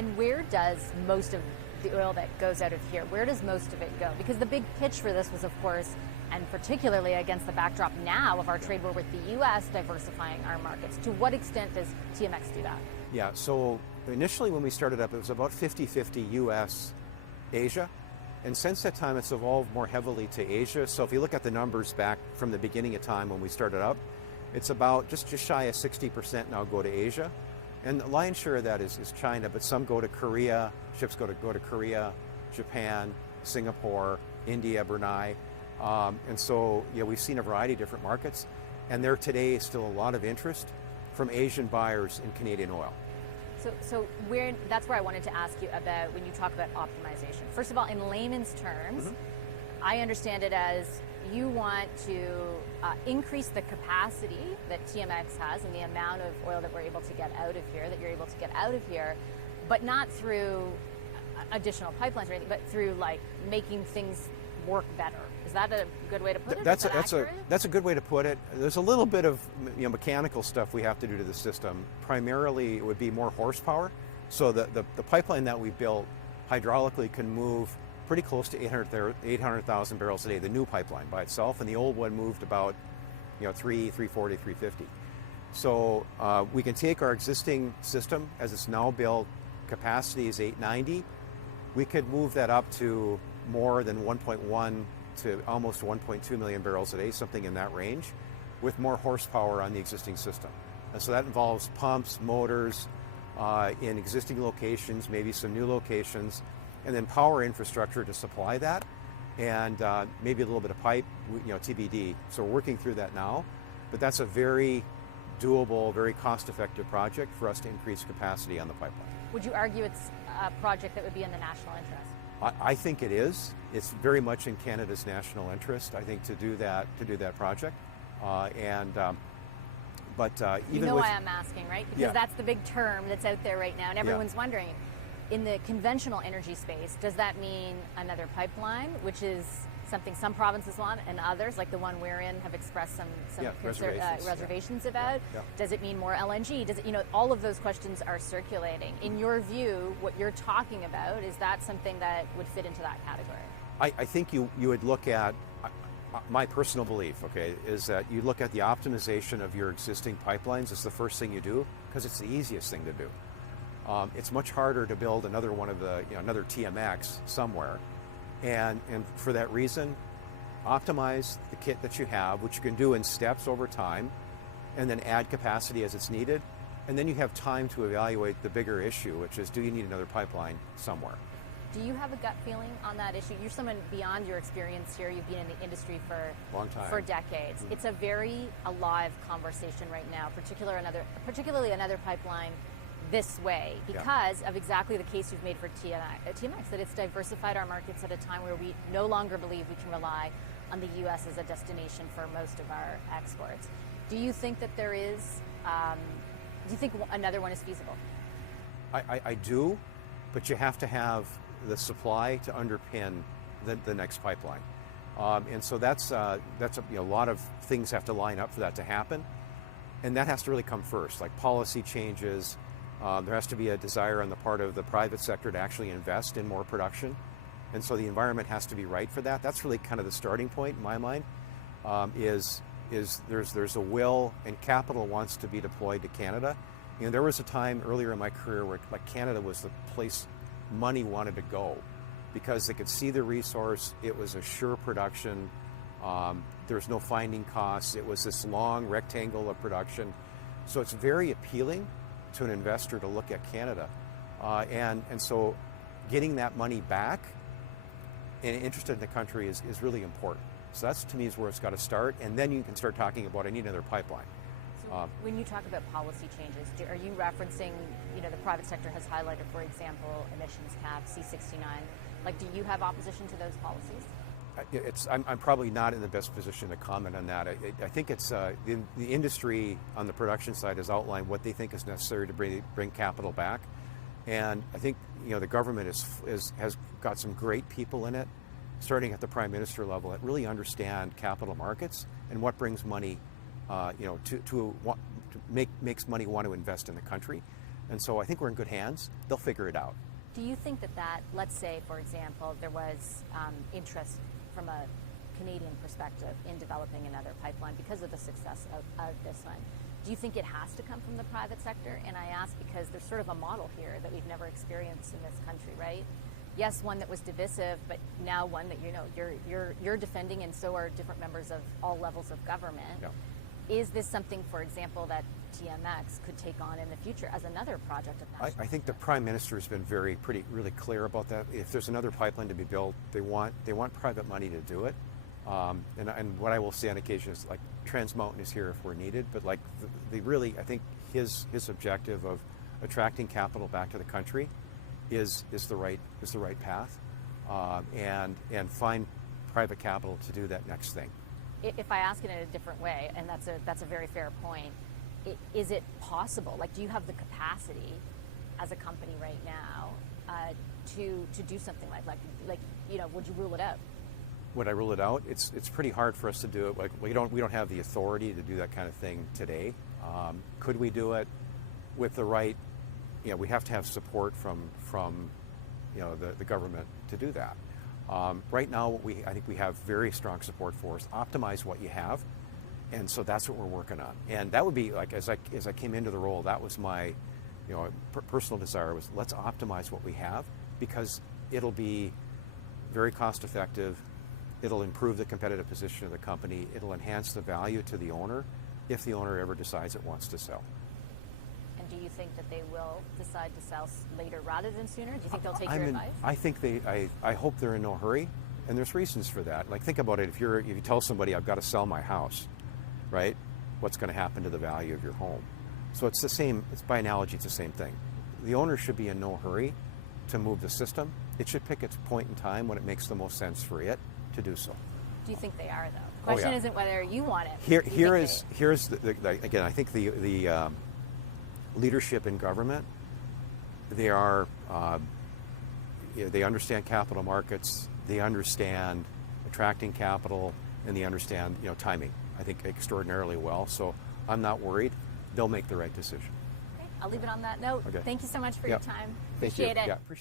And where does most of the oil that goes out of here, where does most of it go? Because the big pitch for this was, of course, and particularly against the backdrop now of our trade war with the U.S., diversifying our markets. To what extent does TMX do that? Yeah, so initially when we started up, it was about 50-50 U.S., Asia. And since that time, it's evolved more heavily to Asia. So if you look at the numbers back from the beginning of time when we started up, it's about just shy of 60% now go to Asia. And the lion's share of that is China, but some go to Korea, ships go to Korea, Japan, Singapore, India, Brunei. And so we've seen a variety of different markets. And there today is still a lot of interest from Asian buyers in Canadian oil. So that's where I wanted to ask you about when you talk about optimization. First of all, in layman's terms, I understand it as you want to increase the capacity that TMX has and the amount of oil that we're able to get out of here, that you're able to get out of here, but not through additional pipelines or anything, but through like making things work better. Is that a good way to put it? That's a good way to put it. There's a little bit of mechanical stuff we have to do to the system. Primarily, it would be more horsepower. So the pipeline that we built hydraulically can move pretty close to 800,000 barrels a day, the new pipeline by itself, and the old one moved about 340, 350. So we can take our existing system as it's now built, capacity is 890. We could move that up to more than 1.1 to almost 1.2 million barrels a day, something in that range, with more horsepower on the existing system. And so that involves pumps, motors in existing locations, maybe some new locations, and then power infrastructure to supply that, and maybe a little bit of pipe, TBD. So we're working through that now, but that's a very doable, very cost-effective project for us to increase capacity on the pipeline. Would you argue it's a project that would be in the national interest? I think it is. It's very much in Canada's national interest, I think, to do that project. But even why I'm asking, right? Because that's the big term that's out there right now, and everyone's wondering. In the conventional energy space, does that mean another pipeline, which is something some provinces want and others, like the one we're in, have expressed some reservations about? Yeah. Does it mean more LNG? Does it, all of those questions are circulating. In your view, what you're talking about, is that something that would fit into that category? I think you would look at, my personal belief, is that you look at the optimization of your existing pipelines. It's the first thing you do, because it's the easiest thing to do. It's much harder to build another one of the, another TMX somewhere. And for that reason, optimize the kit that you have, which you can do in steps over time, and then add capacity as it's needed. And then you have time to evaluate the bigger issue, which is, do you need another pipeline somewhere? Do you have a gut feeling on that issue? You're someone beyond your experience here. You've been in the industry for long time, for decades. It's a very alive conversation right now, particularly another pipeline this way, because of exactly the case you've made for TMX, that it's diversified our markets at a time where we no longer believe we can rely on the U.S. as a destination for most of our exports. Do you think that there is, do you think another one is feasible? I do, but you have to have the supply to underpin the next pipeline. And so that's a lot of things have to line up for that to happen. And that has to really come first, like policy changes. There has to be a desire on the part of the private sector to actually invest in more production. And so the environment has to be right for that. That's really kind of the starting point in my mind, is there's a will and capital wants to be deployed to Canada. There was a time earlier in my career where Canada was the place money wanted to go, because they could see the resource, it was a sure production, there was no finding costs, it was this long rectangle of production. So it's very appealing to an investor to look at Canada. And so getting that money back and interested in the country is really important. So that's, to me, is where it's got to start. And then you can start talking about, I need another pipeline. So when you talk about policy changes, are you referencing, the private sector has highlighted, for example, emissions cap, C69. Like, do you have opposition to those policies? I'm probably not in the best position to comment on that. I think it's the industry on the production side has outlined what they think is necessary to bring capital back, and I think the government has got some great people in it, starting at the Prime Minister level, that really understand capital markets and what brings money, makes money want to invest in the country. And so I think we're in good hands. They'll figure it out. Do you think that, let's say, for example, there was interest from a Canadian perspective in developing another pipeline because of the success of this one? Do you think it has to come from the private sector? And I ask because there's sort of a model here that we've never experienced in this country, right? Yes, one that was divisive, but now one that you're defending, and so are different members of all levels of government. Yeah. Is this something, for example, that TMX could take on in the future as another project of national I think the Prime Minister has been really clear about that. If there's another pipeline to be built, they want private money to do it. And what I will say on occasion is, like, Trans Mountain is here if we're needed, but like I think his objective of attracting capital back to the country is the right path, and find private capital to do that next thing. If I ask it in a different way, and that's a very fair point, is it possible? Like, do you have the capacity as a company right now to do something like would you rule it out? Would I rule it out? It's pretty hard for us to do it. Like, we don't have the authority to do that kind of thing today. Could we do it with the right? We have to have support from the government to do that. Right now, I think we have very strong support for us. Optimize what you have, and so that's what we're working on. And that would be, like, as I came into the role, that was my personal desire, was let's optimize what we have, because it'll be very cost effective. It'll improve the competitive position of the company. It'll enhance the value to the owner if the owner ever decides it wants to sell. And do you think that they will decide to sell later rather than sooner? Do you think they'll take your advice? I think I hope they're in no hurry, and there's reasons for that. Like, think about it. If you tell somebody, I've got to sell my house, right? What's going to happen to the value of your home? So it's the same. It's, by analogy, it's the same thing. The owner should be in no hurry to move the system. It should pick its point in time when it makes the most sense for it to do so. Do you think they are, though? The question isn't whether you want it. Here's again. I think the leadership in government, they understand capital markets, they understand attracting capital, and they understand timing, I think, extraordinarily well. So I'm not worried. They'll make the right decision. Okay, I'll leave it on that note. Okay. Thank you so much for your time. Thank you. Appreciate it. Yeah, appreciate